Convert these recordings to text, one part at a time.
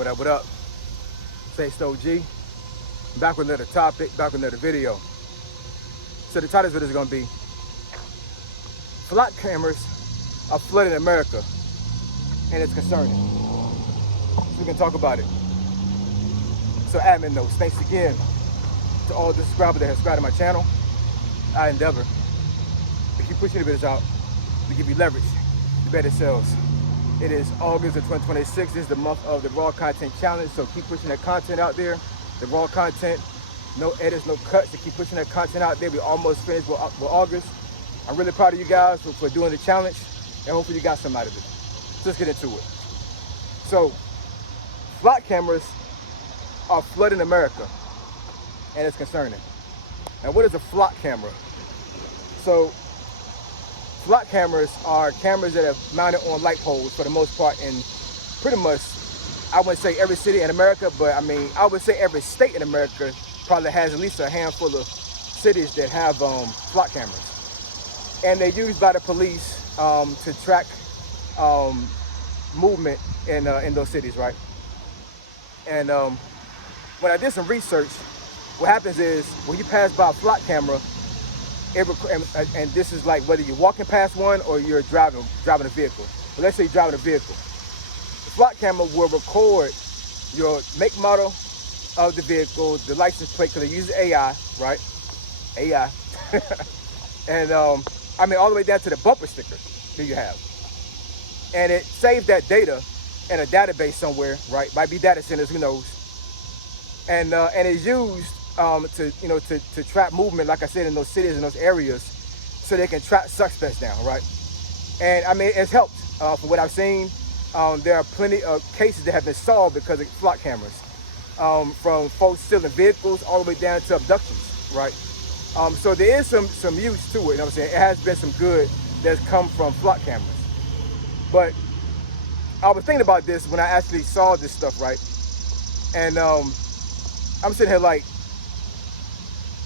What up? Say Stowe G. Back with another topic, back with another video. So the title of this video is going to be flock cameras are flooding America, and it's concerning. So we can talk about it. So admin notes, thanks again to all the subscribers that have subscribed to my channel. I endeavor to keep pushing the videos out to give you leverage to better sales. It is August of 2026. This is the month of the raw content challenge. So keep pushing that content out there. The raw content, no edits, no cuts. To keep pushing that content out there. We almost finished with August. I'm really proud of you guys for doing the challenge, and hopefully you got something out of it. So let's get into it. So flock cameras are flooding America, and it's concerning. Now, what is a flock camera? So flock cameras are cameras that are mounted on light poles for the most part in pretty much, I wouldn't say every city in America, but I mean, I would say every state in America probably has at least a handful of cities that have flock cameras. And they're used by the police to track movement in those cities, right? And when I did some research, what happens is when you pass by a flock camera, and this is like whether you're walking past one or you're driving a vehicle. But let's say you're driving a vehicle. The flock camera will record your make, model of the vehicle, the license plate, because it uses AI, right? AI. And I mean, all the way down to the bumper sticker that you have. And it saves that data in a database somewhere, right? Might be data centers, who knows? And it's used to trap movement, like I said, in those cities and those areas, so they can track suspects down, right? And I mean, it's helped. From what I've seen, there are plenty of cases that have been solved because of flock cameras, from folks stealing vehicles all the way down to abductions, right? So there is some use to it. You know what I'm saying? It has been some good that's come from flock cameras. But I was thinking about this when I actually saw this stuff, right? And I'm sitting here like,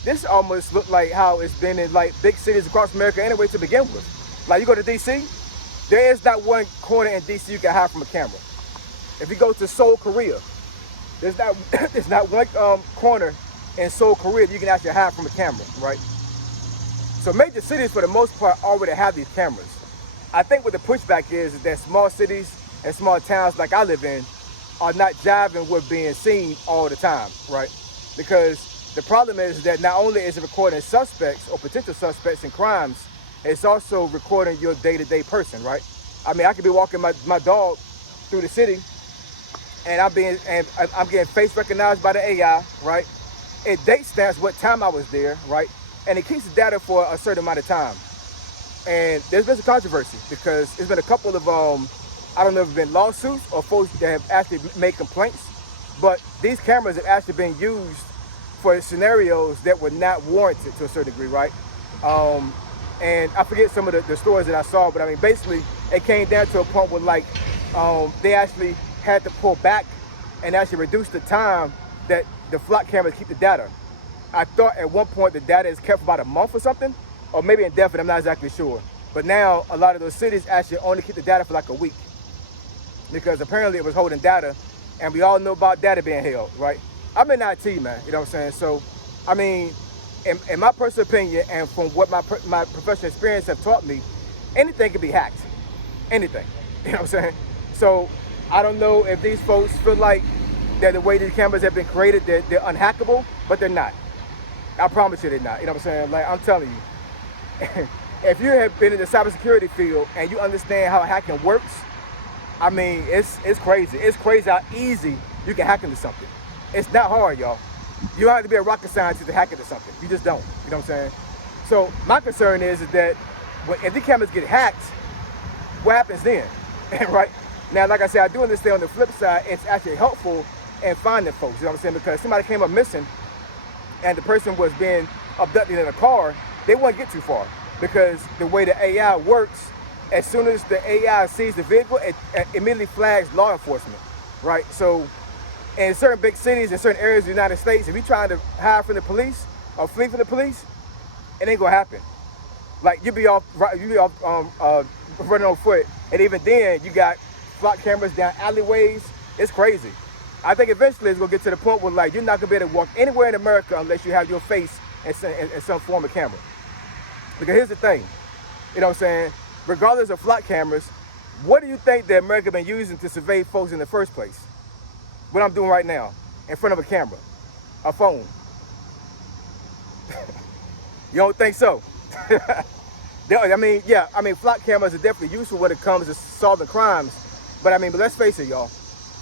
this almost looked like how it's been in like big cities across America anyway to begin with. Like you go to DC, there is not one corner in DC you can hide from a camera. If you go to Seoul, Korea, there's not one corner in Seoul, Korea that you can actually hide from a camera, right? So major cities for the most part already have these cameras. I think what the pushback is that small cities and small towns like I live in are not jiving with being seen all the time, right? Because the problem is that not only is it recording suspects or potential suspects in crimes, it's also recording your day-to-day person, right? I mean, I could be walking my dog through the city, and I'm getting face recognized by the AI, right? It date stamps what time I was there, right? And it keeps the data for a certain amount of time. And there's been some controversy because there's been a couple of I don't know if it's been lawsuits or folks that have actually made complaints, but these cameras have actually been used for scenarios that were not warranted to a certain degree, right? And I forget some of the stories that I saw, but I mean, basically, it came down to a point where like, they actually had to pull back and actually reduce the time that the flock cameras keep the data. I thought at one point the data is kept for about a month or something, or maybe indefinite, I'm not exactly sure. But now a lot of those cities actually only keep the data for like a week, because apparently it was holding data, and we all know about data being held, right? I'm in IT, man, you know what I'm saying? So, I mean, in my personal opinion, and from what my professional experience have taught me, anything can be hacked, anything, you know what I'm saying? So, I don't know if these folks feel like that the way these cameras have been created, they're unhackable, but they're not. I promise you they're not, you know what I'm saying? Like, I'm telling you, if you have been in the cybersecurity field and you understand how hacking works, I mean, it's crazy. It's crazy how easy you can hack into something. It's not hard, y'all. You don't have to be a rocket scientist to hack into something. You just don't. You know what I'm saying? So my concern is that if the cameras get hacked, what happens then? Right? Now, like I said, I do understand on the flip side, it's actually helpful in finding folks. You know what I'm saying? Because somebody came up missing and the person was being abducted in a car, they wouldn't get too far. Because the way the AI works, as soon as the AI sees the vehicle, it immediately flags law enforcement, right? So in certain big cities, in certain areas of the United States, if you're trying to hide from the police or flee from the police, it ain't gonna happen. Like you be off running on foot, and even then you got flock cameras down alleyways. It's crazy. I think eventually it's gonna get to the point where like you're not gonna be able to walk anywhere in America unless you have your face in some form of camera. Because here's the thing, you know what I'm saying? Regardless of flock cameras, what do you think that America been using to survey folks in the first place? What I'm doing right now, in front of a camera, a phone. You don't think so? I mean, flock cameras are definitely useful when it comes to solving crimes. But let's face it, y'all.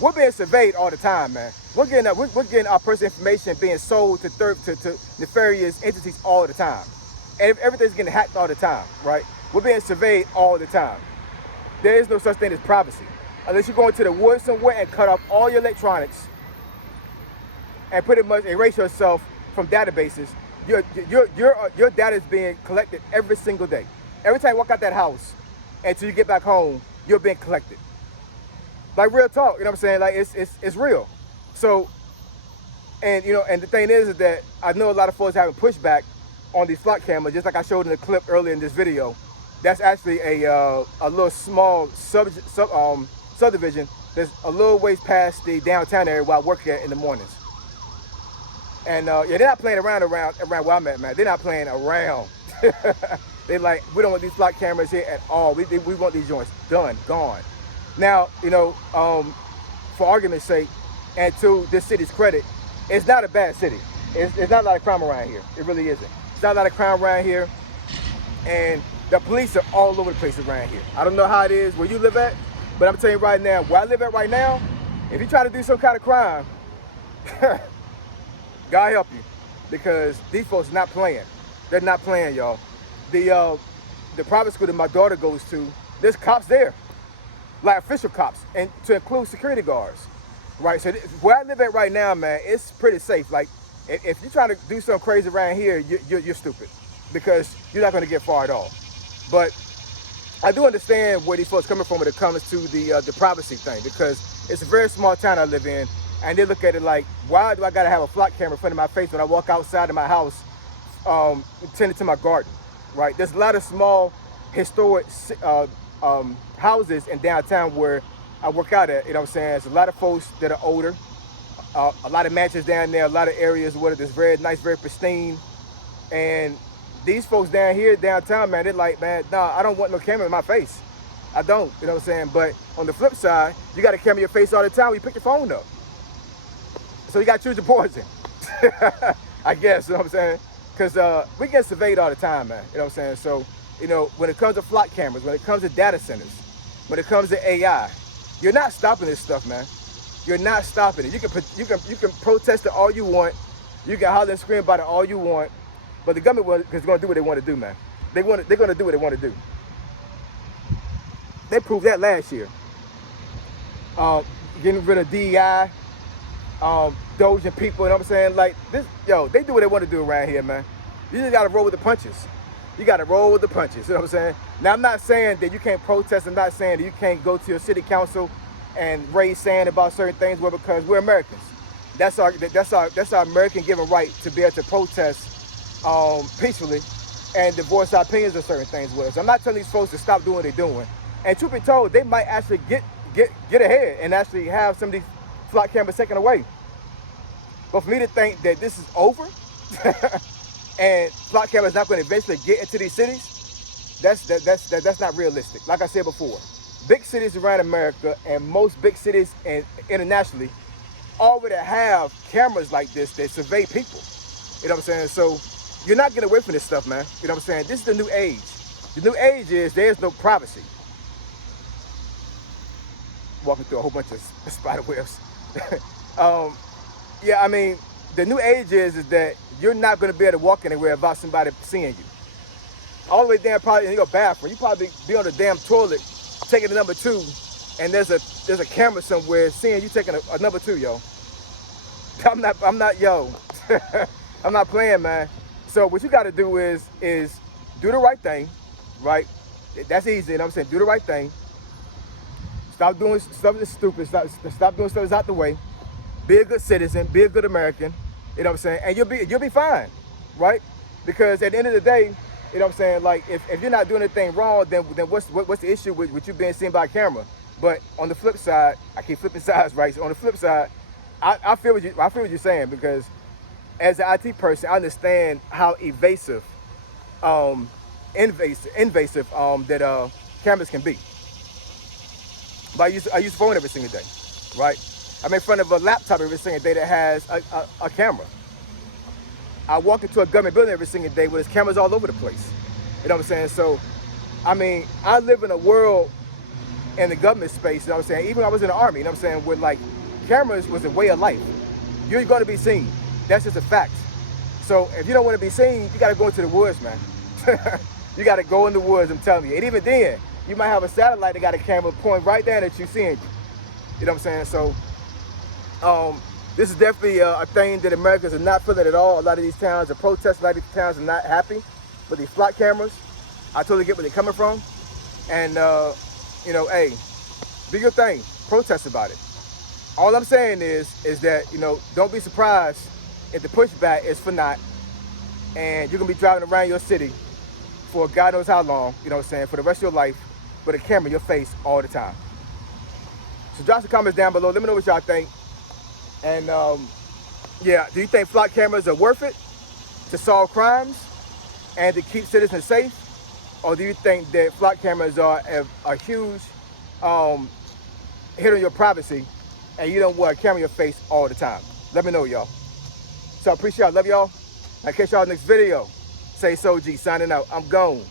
We're being surveyed all the time, man. We're getting our personal information being sold to nefarious entities all the time. And everything's getting hacked all the time, right? We're being surveyed all the time. There is no such thing as privacy. Unless you go into the woods somewhere and cut off all your electronics and pretty much erase yourself from databases, your data is being collected every single day. Every time you walk out that house until you get back home, you're being collected. Like real talk, you know what I'm saying? Like it's real. So, and the thing is that I know a lot of folks having pushback on these flock cameras, just like I showed in the clip earlier in this video. That's actually a little small subdivision that's a little ways past the downtown area where I work at in the mornings. And they're not playing around where I'm at, man. They're not playing around. They like, we don't want these flock cameras here at all. We want these joints done, gone. Now, for argument's sake, and to this city's credit, it's not a bad city. It's not a lot of crime around here. It really isn't. It's not a lot of crime around here. And the police are all over the place around here. I don't know how it is where you live at, but I'm telling you right now, where I live at right now, if you try to do some kind of crime, God help you, because these folks are not playing. They're not playing, y'all. The private school that my daughter goes to, there's cops there, like official cops, and to include security guards, right? So where I live at right now, man, it's pretty safe. Like, if you're trying to do something crazy around here, you're stupid, because you're not going to get far at all. But I do understand where these folks coming from when it comes to the privacy thing, because it's a very small town I live in, and they look at it like, why do I got to have a flock camera in front of my face when I walk outside of my house, tending to my garden, right? There's a lot of small historic houses in downtown where I work out at, you know what I'm saying? There's a lot of folks that are older, a lot of mansions down there, a lot of areas where it's very nice, very pristine. And these folks down here, downtown, man, they're like, man, nah, I don't want no camera in my face. I don't, you know what I'm saying? But on the flip side, you got to camera your face all the time when you pick your phone up. So you got to choose your poison, I guess, you know what I'm saying? Because we get surveyed all the time, man, you know what I'm saying? So, when it comes to flock cameras, when it comes to data centers, when it comes to AI, you're not stopping this stuff, man. You're not stopping it. You can protest it all you want. You can holler and scream about it all you want. But the government is going to do what they want to do, man. They're going to do what they want to do. They proved that last year. Getting rid of DEI, dozing people, you know what I'm saying? Like, this, they do what they want to do around here, man. You just got to roll with the punches. You got to roll with the punches, you know what I'm saying? Now, I'm not saying that you can't protest. I'm not saying that you can't go to your city council and raise sand about certain things, because we're Americans. That's our American given right to be able to protest peacefully and to voice our opinions on certain things with us. I'm not telling these folks to stop doing what they're doing. And truth be told, they might actually get ahead and actually have some of these flock cameras taken away. But for me to think that this is over and flock cameras not going to eventually get into these cities, that's not realistic. Like I said before, big cities around America and most big cities and internationally already have cameras like this that survey people. You know what I'm saying? So you're not getting away from this stuff, man. You know what I'm saying? This is the new age. The new age is there's no privacy. Walking through a whole bunch of spider webs. The new age is that you're not going to be able to walk anywhere without somebody seeing you. All the way down probably in your bathroom. You probably be on the damn toilet taking a number 2, and there's a camera somewhere seeing you taking a number 2, yo. I'm not I'm not playing, man. So what you got to do is do the right thing, right? That's easy, you know what I'm saying? Do the right thing. Stop doing stuff that's stupid. Stop doing stuff that's out the way. Be a good citizen. Be a good American. You know what I'm saying? And you'll be fine, right? Because at the end of the day, you know what I'm saying? Like, if you're not doing anything wrong, then what's the issue with you being seen by a camera? But on the flip side, I keep flipping sides, right? So on the flip side, I feel what you're saying, because as an IT person, I understand how um, invasive that cameras can be. But I use a phone every single day, right? I'm in front of a laptop every single day that has a camera. I walk into a government building every single day where there's cameras all over the place. You know what I'm saying? So, I mean, I live in a world in the government space, you know what I'm saying? Even when I was in the Army, you know what I'm saying, where like cameras was a way of life. You're going to be seen. That's just a fact. So if you don't want to be seen, you got to go into the woods, man. You got to go in the woods, I'm telling you. And even then, you might have a satellite that got a camera pointing right down at you, seeing you. You know what I'm saying? So this is definitely a thing that Americans are not feeling at all. A lot of these towns are protesting. A lot of these towns are not happy with these flock cameras. I totally get where they're coming from. And, you know, hey, do your thing. Protest about it. All I'm saying is that, you know, don't be surprised if the pushback is for naught and you're going to be driving around your city for God knows how long, you know what I'm saying, for the rest of your life with a camera in your face all the time. So drop some comments down below. Let me know what y'all think. And, yeah, do you think flock cameras are worth it to solve crimes and to keep citizens safe? Or do you think that flock cameras are a huge hit on your privacy and you don't want a camera in your face all the time? Let me know, y'all. So I appreciate y'all. Love y'all. I'll catch y'all next video. Say so G, signing out. I'm gone.